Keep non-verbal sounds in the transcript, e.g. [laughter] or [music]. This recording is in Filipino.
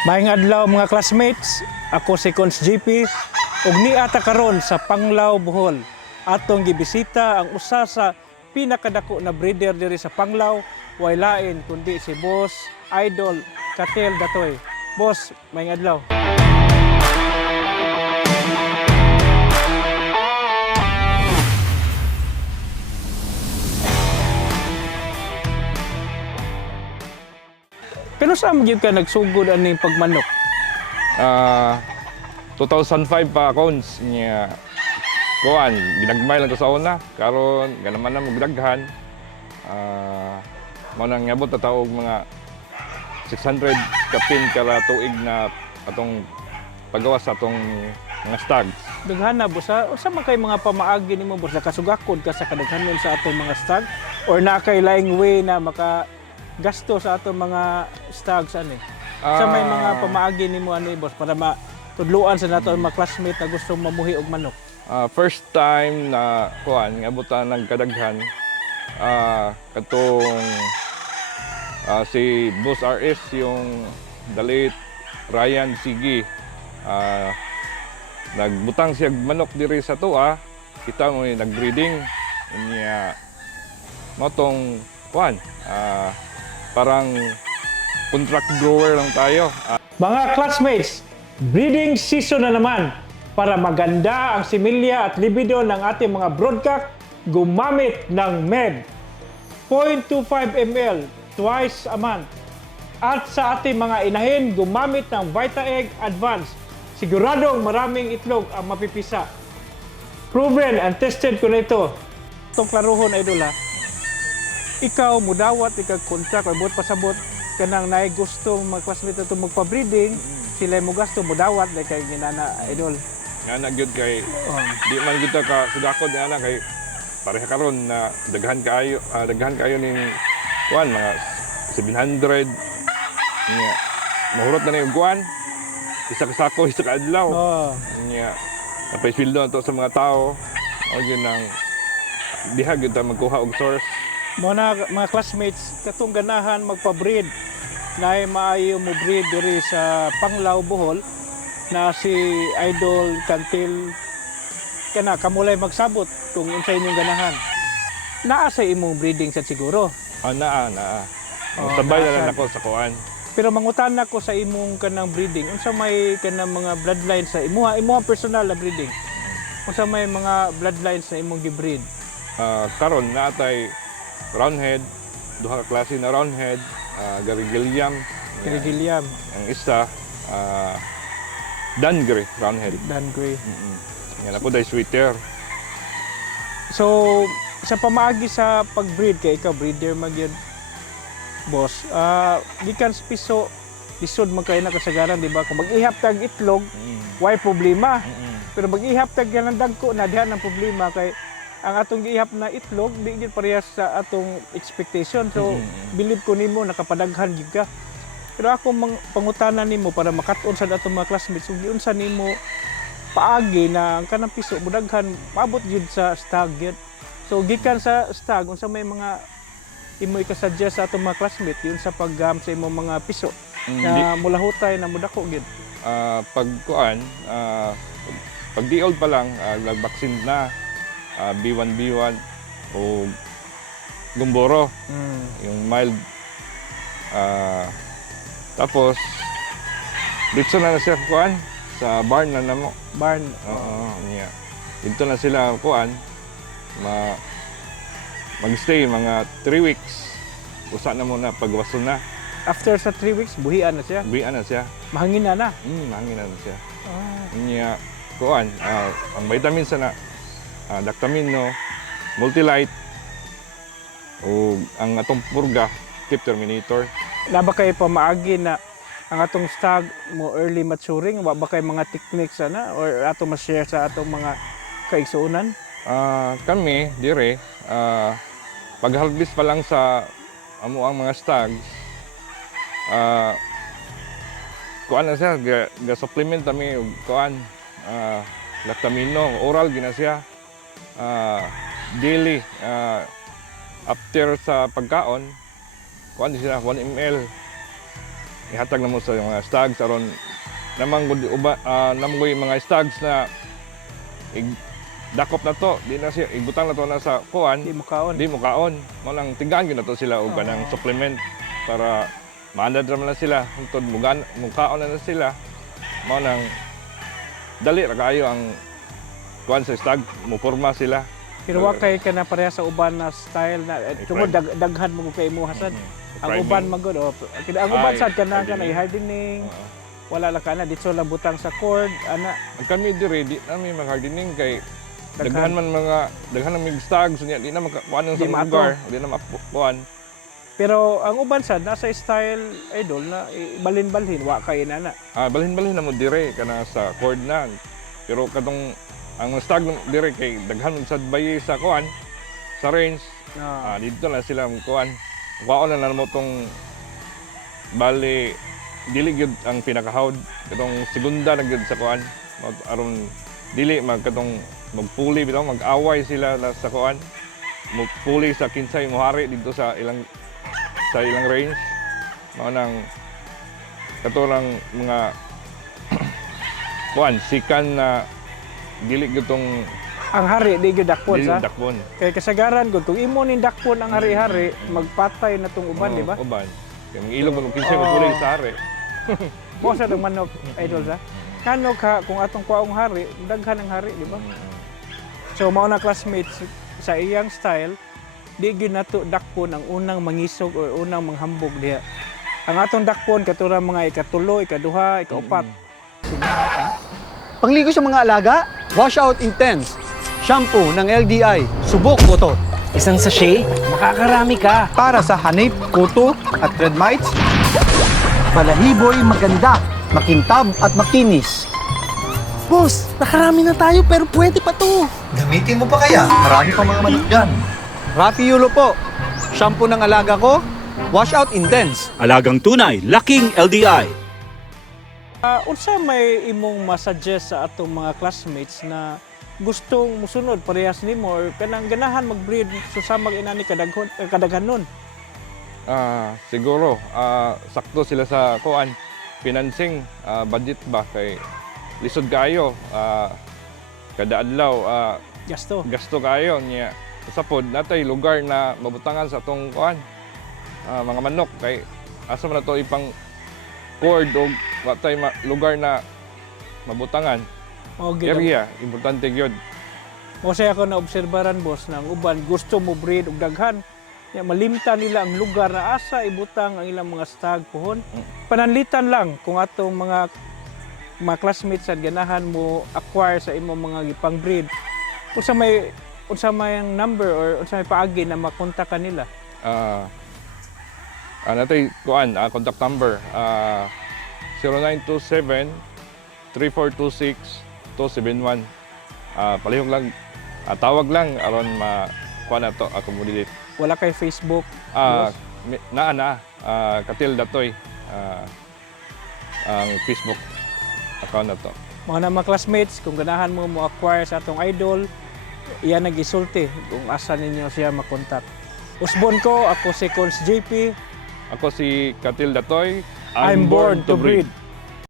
Maayong adlaw mga classmates, ako si Cons GP ug niata karon sa Panglao Bohol. Atong gibisita ang usa sa pinakadako na breeder diri sa Panglao, way lain kundi si Boss Idol Katel Datoy. Boss, maayong adlaw. Pero saan mo ka nagsugod aning pagmanok? Ah, 2005 pa accounts niya kuan ginagmay lang to sa una. Karon ganaman na magdaghan. Ah mo nang ngabot ta taog mga 600 kapin kala tuig na atong paggawas sa atong mga stags. Daghana boss ha? Unsa man kay mga pamaagi nimo boss? Nakasugakod ka sa kadaghanon sa atong mga stag? Or na kay laing way na maka gasto sa atong mga stags ani? Sa may mga Ah. pamaagi nimo ani boss para ma tudluan sa nato ang mga classmate na gusto mamuhi og manok. Ah, first time na kuan ngabot ta ng kadaghan ah katong ah, si Boss RS yung dalit Ryan Sige ah nagbutang siya manok diri sa tuwa kita mo yung nagbreeding niya motong kuan ah parang contract grower lang tayo Mga classmates, breeding season na naman. Para maganda ang similya at libido ng ating mga broodcock, gumamit ng MED. 0.25 ml twice a month. At sa ating mga inahin, gumamit ng Vita Egg Advance. Siguradong maraming itlog ang mapipisa. Proven and tested ko na ito. Itong klaruhon, idol ha. Ikaw, mudawat, ikaw contract, or buot pasabot, kanang naay gusto na ito magpa-breeding, sila mo gasto, mudawat, na kay ginana, idol. nga na gyud kay Um, di man kita ka sugakod nga kay pareha karon na daghan kaayo ah, daghan kaayo ning kuan mga 700 nya mahurot na ning kuan isa ka sako [laughs] isa ka adlaw. Oh, nya napay sweldo na to sa mga tao. O yun ang diha gyud ta magkuha og source mo na mga classmates, katong ganahan magpa-breed, na maayo mo breed diri sa Panglao, Bohol, na si Idol Cantil kana kamulay magsabot kung unsa inyong ganahan. Naa sa imong breeding sa siguro. ana ana Oh, sabay na lang ako sa kuan Pero mangutan ko sa imong kanang breeding, unsa may kanang mga bloodline sa imuha, imuha personal na breeding. Unsa may mga bloodlines sa imong gibreed? Ah, karon natay roundhead duha ka klase na roundhead uh, garigilium Kay Gilliam, ang isa uh, Dangre roundhead Dan Gray. mm yan ako dahil sweeter So, sa pamaagi sa pag-breed kay ikaw breeder magyud boss. Ah, gikan sa piso lisod man kay na kasagaran di ba? Kung mag-ihap tag itlog, mm why problema? mm Pero mag-ihap tag yan ang dagko na diha ng problema kay ang atong giihap na itlog di gyud parehas sa atong expectation. So, Mhm. believe ko nimo nakapadaghan gyud ka. Pero ako mang pangutanan nimo para makat-on sa atong mga classmates ug giunsa nimo paagi na ang kanang piso budaghan maabot gyud sa stag gyud. So gikan sa stag unsa may mga imo ikasuggest sa atong mga classmates yun sa paggam sa imong mga piso Mm, di- na mulahutay na mudako gyud. ah, pag kuan ah, pag di old pa lang uh, nag-vaccine na ah, B1 B1 o gumboro Mm. yung mild ah, tapos dito na na siya kuan sa barn na namo Barn. Oo, niya. Dito na sila kuan ma magstay mga 3 weeks. Usa na muna pagwaso na. After sa 3 weeks buhian na siya. Buhian na siya. Mahangin na na. Hmm, hangin na siya. Ah. Niya kuan ah, ang vitamins na uh, Dactamino, Multilite o ang atong purga Tip Terminator. Na ba kay pamaagi na ang atong stag mo early maturing wa ba kay mga techniques ana or ato ma-share sa atong mga kaigsuonan? Ah, kami dire ah pag-harvest pa lang sa amo ang mga stags ah kuan na siya ga, ga supplement kami og kuan ah lactamino oral gina siya ah daily ah after sa pagkaon kuan siya 1 ml. Ihatag na mo sa mga stags aron namang gud uba uh, namgoy mga stags na ig, dakop na to di na siya ibutang na to na sa kuan. Di mo kaon. di mo kaon. Mo nang tigaan gyud na to sila og kanang Oo. supplement para maandad naman na sila. Hangtod mugan mukaon na, na sila. Mo nang dali ra kayo ang kuan sa stag mo forma sila Pero wa kay ka na pareha sa uban na style na eh, tungod dag, daghan mo kay imuhasan. Ang Priming. uban magod oh. Kaya ang uban sad kana kana hardening. Oo. Wala lang kana dito lang butang sa cord ana Ang kami dire di namin mag hardening kay Daghan. man mga daghan ng mig stag so niya di na makakuan Di sa lugar di na makuan Pero ang uban sad nasa style idol na balin-balhin wa kay nana. ah balhin balhin na mo dire kana sa cord na pero katong ang stag ng dire kay daghan sad bayi sa kuan sa range Ah, ah, dito na sila ang kuan. Kuan na lang mo tong bali dili gyud ang pinakahawd. Katong segunda na gyud sa kuan. Aron dili magkatong magpuli bitaw mag-away sila na sa kuan. Magpuli sa kinsay mohari dito sa ilang sa ilang range. Mao nang katong mga [clears throat] kuan sikan na dili gyud tong ang hari di gyud dakpon sa. dakpon Kay kasagaran gud kung imo ning dakpon ang hari-hari magpatay na tong uban, Oo, di ba? uban kay mga ilog mo kinsay Oo. magpuli sa hari [laughs] Mo sa ng manok idol sa. Kano ka kung atong kuwaong hari, daghan ang hari, di ba? So mao na classmates sa iyang style, di gyud nato dakpon ang unang mangisog o unang manghambog diha. Ang atong dakpon katura mga ikatulo, ikaduha, ikaupat. Pangligo sa mga alaga, Wash Out Intense. Shampoo ng LDI, subok otot. Isang sachet, makakarami ka. Para sa hanip, kuto at red mites, balahiboy maganda, makintab at makinis. Boss, nakarami na tayo pero pwede pa to. Gamitin mo pa kaya? Marami pa mga manok dyan. Rafi Yulo po. Shampoo ng alaga ko, Wash Out Intense. Alagang tunay, laking LDI. Ah, unsa may imong masuggest sa atong mga classmates na gustong musunod parehas nimo or kanang ganahan mag-breed susamag inani kadaghon eh, kadaghan nun. Ah, siguro. Ah, sakto sila sa kuan financing. Ah, budget ba kay lisod kayo? Ah, kada adlaw ah, Gasto. gasto kayo niya. Sa pod natay lugar na mabutangan sa atong kuan ah, mga manok. Kay asa man to ipang cord o watay ma- lugar na mabutangan ang- area importante gyud Mo say ako na obserbaran boss na ang uban gusto mo breed og daghan. Ya malimtan nila ang lugar na asa ibutang ang ilang mga stag pohon. Pananlitan lang kung atong mga mga classmates sa ganahan mo acquire sa imo mga gipang breed. Unsa may unsa may ang number or unsa may paagi na makontak kanila. ah uh, natay kuan? Ah, contact number. Ah 0927 3426 271 ah palihog lang. Ah, tawag lang aron ma kuan na to accommodate Wala kay Facebook. ah mi- naa na. Ah, katil datoy ah, ang Facebook account na to. Mga na mga classmates, kung ganahan mo mo acquire sa atong idol, iyan nag-isulti kung asa ninyo siya makontak. Usbon ko, ako si Cons JP, ako si Katil Datoy I'm born to breed.